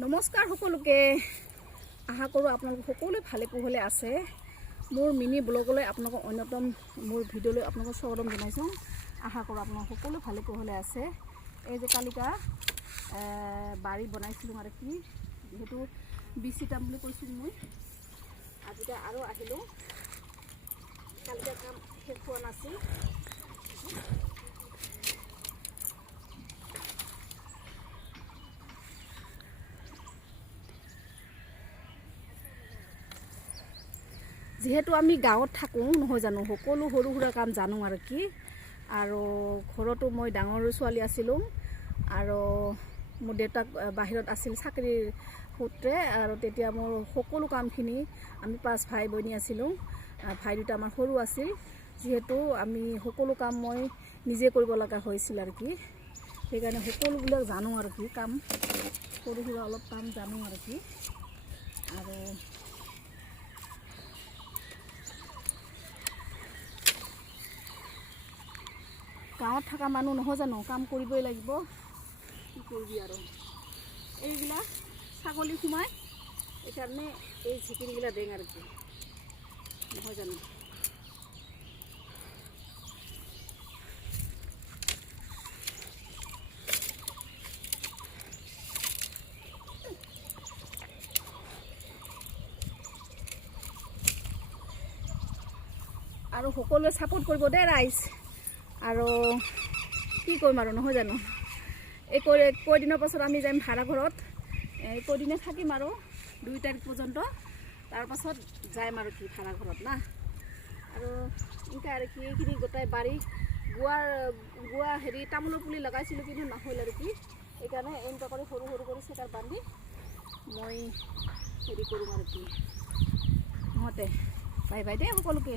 নমস্কাৰ সকলোকে আশা কৰোঁ আপোনালোক সকলোৱে ভালে কুশলে আছে। মোৰ মিনি ব্লগলৈ আপোনালোকক অন্যতম মোৰ ভিডিঅ'লৈ আপোনালোকক স্বাগতম জনাইছোঁ। আশা কৰোঁ আপোনালোক সকলোৱে ভালে কুশলে আছে। এই যে কালিকা বাৰী বনাইছিলোঁ আৰু কি যিহেতু বিচিতাম বুলি কৈছিলোঁ মই আজিকা আৰু আহিলোঁ। কালিকা কাম শেষ হোৱা নাছিল। যিহেতু আমি গাঁৱত থাকোঁ নহয় জানো, সকলো সৰু সুৰা কাম জানো আৰু কি। আৰু ঘৰতো মই ডাঙৰ ছোৱালী আছিলোঁ আৰু মোৰ দেউতাক বাহিৰত আছিল চাকৰিৰ সূত্ৰে। আৰু তেতিয়া মোৰ সকলো কামখিনি আমি 5 ভাই বনী আছিলোঁ। ভাই দুটা আমাৰ সৰু আছিল, যিহেতু আমি সকলো কাম মই নিজে কৰিব লগা হৈছিল আৰু কি। সেইকাৰণে সকলোবিলাক জানো আৰু কি, কাম সৰু সুৰা অলপ কাম জানো আৰু কি। আৰু গাঁৱত থকা মানুহ নহয় জানো, কাম কৰিবই লাগিব। কি কৰিবি আৰু এইবিলাক ছাগলী সোমাই এইকাৰণে এই ঝিকিৰিগিলা দেং আৰু কি নহয় জানো। আৰু সকলোৱে ছাপোৰ্ট কৰিব দে ৰাইজ। আৰু কি কৰিম আৰু নহয় জানো, এই কেইদিনৰ পাছত আমি যাম ভাড়া ঘৰত। এই কেইদিনে থাকিম আৰু 2 তাৰিখ পৰ্যন্ত, তাৰপাছত যাম আৰু কি ভাড়া ঘৰত না। আৰু এনেকৈ আৰু কি এইখিনি গোটাই বাৰী গুৱা হেৰি তামোলৰ পুলি লগাইছিলোঁ, কিন্তু নহ'ল আৰু কি। সেইকাৰণে এনেকুৱা কৰি সৰু সৰু কৰি চেকাৰ বান্ধি মই হেৰি কৰিম আৰু কি। নহওঁতে বাই বাই দেই সকলোকে।